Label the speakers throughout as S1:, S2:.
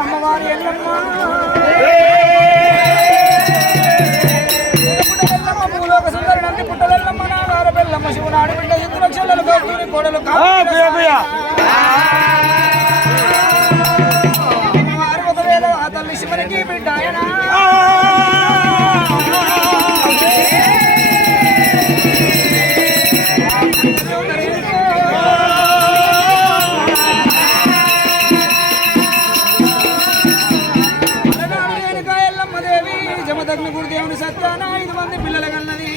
S1: అమ్మవారి భూలోక సుందరి నంది పుట్టలెల్లమ్మ నాగార బెల్లమ్మ శివునాడు బిడ్డ కోడలు కాదు జమదగ్ని గురుదేవుని సత్యాన ఐదు మంది పిల్లల కన్నది.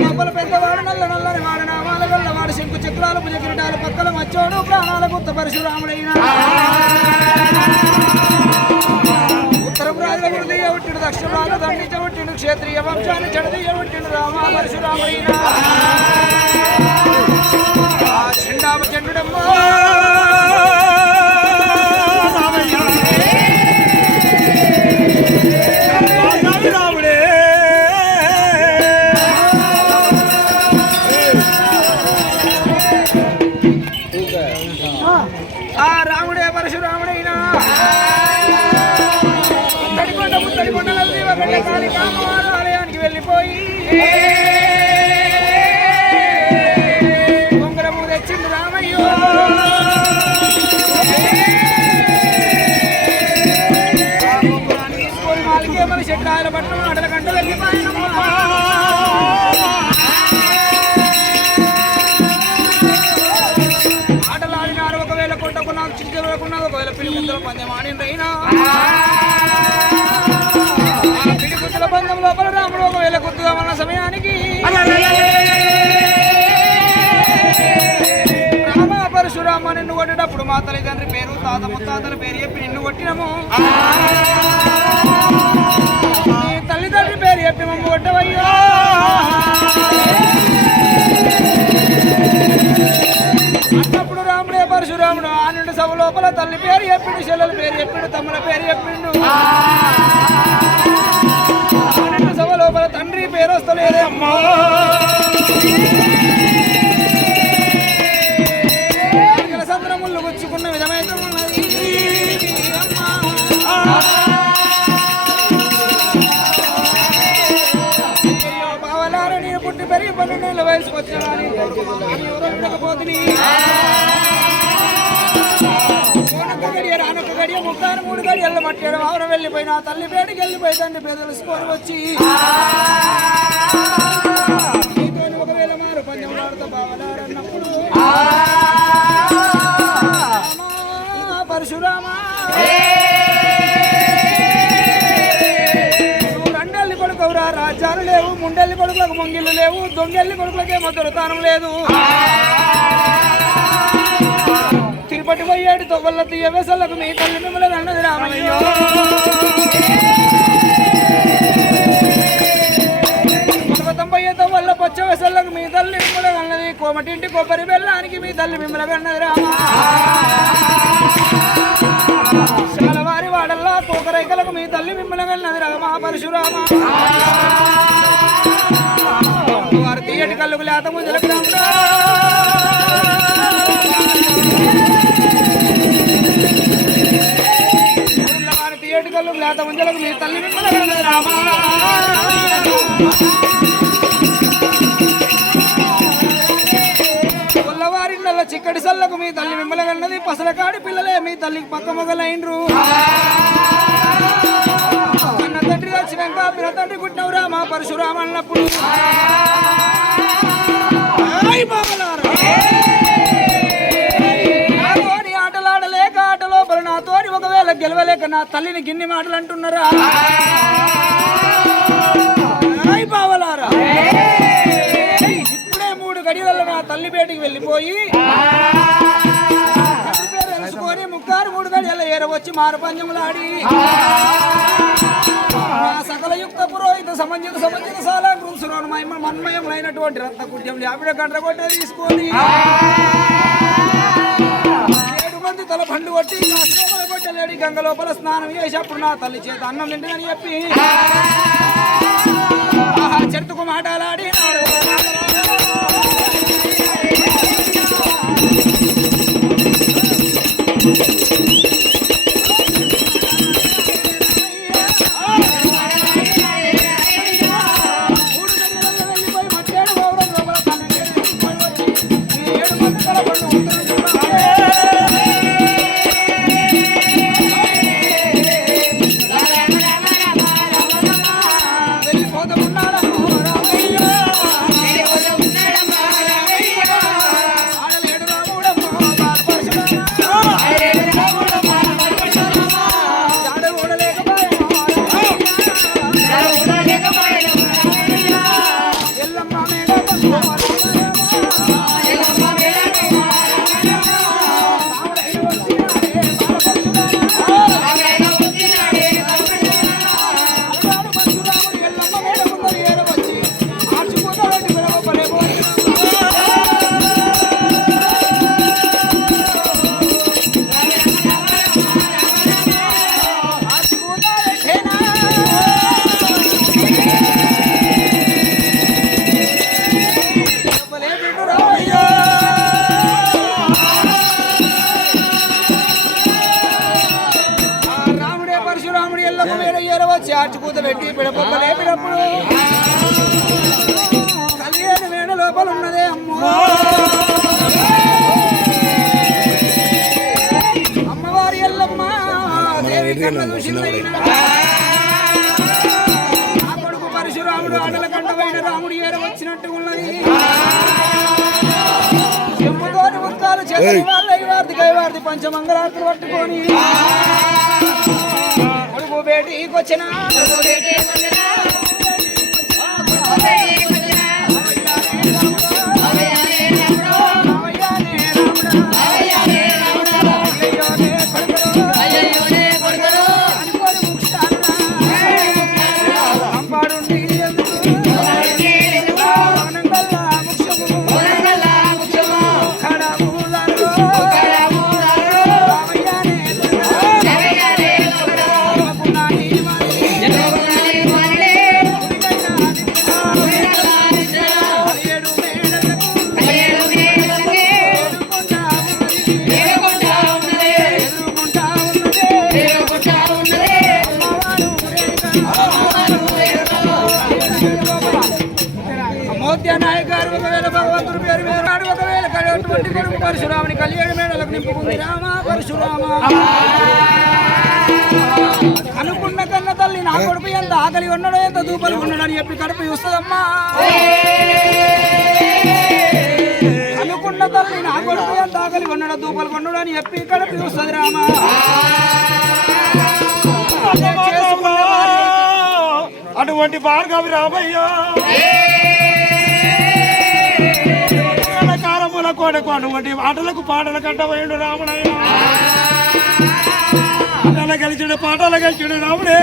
S1: లోపల పెద్దవాడు నల్ల నల్లని వాడు నామాల గల్లవాడు శంకు చక్రాలు భుజ కిరీటాలు పక్కల మచ్చోడు ప్రాణాల గుత్త పరశురాముడైన ఉత్తరం రాజుల గురుదీయ పుట్టిడు దక్షిణ రాజు దండించ పుట్టిడు క్షేత్రీయ వంశాన్ని చెడదీయ పుట్టిడు రామ పరశురాముడైన ఆలయానికి వెళ్ళిపోయి. ఉంగరము తెచ్చింది రామయ్యో. తీసుకొని మాలికే మన చెట్టాయల పట్టణం ఆటల గంట వెళ్ళిపోయి. నిన్ను కొట్టేటప్పుడు మా తల్లిదండ్రి పేరు తాత ముత్తాతల పేరు చెప్పి నిన్ను కొట్టినము. తల్లిదండ్రి పేరు చెప్పి మమ్మ కొట్టవయ్యా. అన్నప్పుడు రాముడే పరశురాముడు ఆనుండి సభ లోపల తల్లి పేరు చెప్పిండు చెల్లెల పేరు చెప్పిండు తమ్ముల పేరు చెప్పిండు. వచ్చిన కానీ గడియ మూడు గడియల్ల మట్టాడు ఆవరం వెళ్ళిపోయిన తల్లి పేటకి వెళ్ళిపోయి తండ్రి పేదలుసుకొని వచ్చి. నీతోని ఒకవేళ మారు పందెం ఆడుతా పరశురామా. లేవు ముండెల్లి కొడుకులకు ముంగిళ్ళు లేవు దొంగెల్లి కొడుకులకేమో దొరతానం లేదు. తిరుపతి పోయాడు తొవ్వల్ల తీయవేసలకు మీ తల్లి మిమ్మల్ని అన్నది రామయ్యో. పర్వతం పోయే తొవ్వల్ల పొచ్చ మీ తల్లి మిమ్మల్ని అన్నది కోమటింటి కొబ్బరి బెల్లానికి మీ తల్లి మిమ్మల్ని అన్నది రామ. శాలవారి వాడల్లా కోకరైకలకు మీ తల్లి మిమ్మల్ని కన్నది రామ పరశురామ. వారు తీయటి లేత లేత ముందులకు మీ తల్లి మిమ్మల్ని పుల్లవారి నల్ల చిక్కడి సల్లకు మీ తల్లి మిమ్మలగన్నది పసలకాడి పిల్లలే మీ తల్లికి పక్క మొగలైండ్రు. అన్న తండ్రి వచ్చినాక పిల్ల తండ్రి పుట్టినవురా మా పరశురామన్నప్పుడు. గెలవలేక నా తల్లిని గిన్ని మాటలు అంటున్నారా? ఆయ్ బావలారా. ఇప్పుడే మూడు గడియలలో నా తల్లి బయటికి వెళ్ళిపోయి తెలుసుకొని ముక్కారు మూడు గడియల ఏరవచ్చి వచ్చి మారు నా పురోహిత సమంజిత సమంజిత సాలా కృంసులోను మన్మయములైనటువంటి రత్న కుట్యం యాభై గంట కొట్ట తీసుకొని. పండు కొట్టి కొట్టలేడు గంగ లోపల స్నానం చేసేప్పుడు నా తల్లి చేత అన్నం తింటుందని చెప్పి. చెట్టుకు మాటలాడి Thank ముత్తాలు చేతులు వాళ్ళ వారిది కైవారిది పంచమంగళార్తులు పట్టుకొని. కొడుకు కొడుకు పరశురాముని కళ్యాణ మేడలకు నింపుకుంది రామ పరశురామ. అనుకున్న కన్న తల్లి నా కొడుకు ఎంత ఆకలి ఉన్నాడో ఎంత దూపలు ఉన్నాడో అని చెప్పి కడుపు చూస్తుందమ్మా. అనుకున్న తల్లి నా కొడుకు ఎంత ఆకలి ఉన్నాడో దూపలు కొన్నాడు అని చెప్పి కడుపు చూస్తుంది రామ.
S2: అటువంటి భార్గవి రామయ్యా. కొడకు అటువంటి ఆటలకు పాటల కంట వేయుడు రాముడయ్య. ఆటల గెలిచుడు పాటలు గెలిచుడు రాముడే.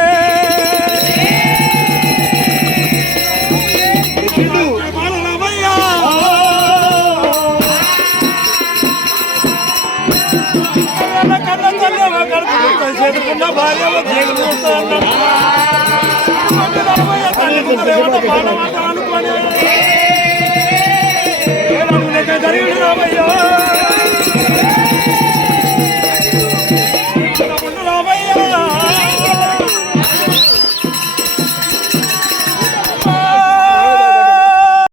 S2: భార్య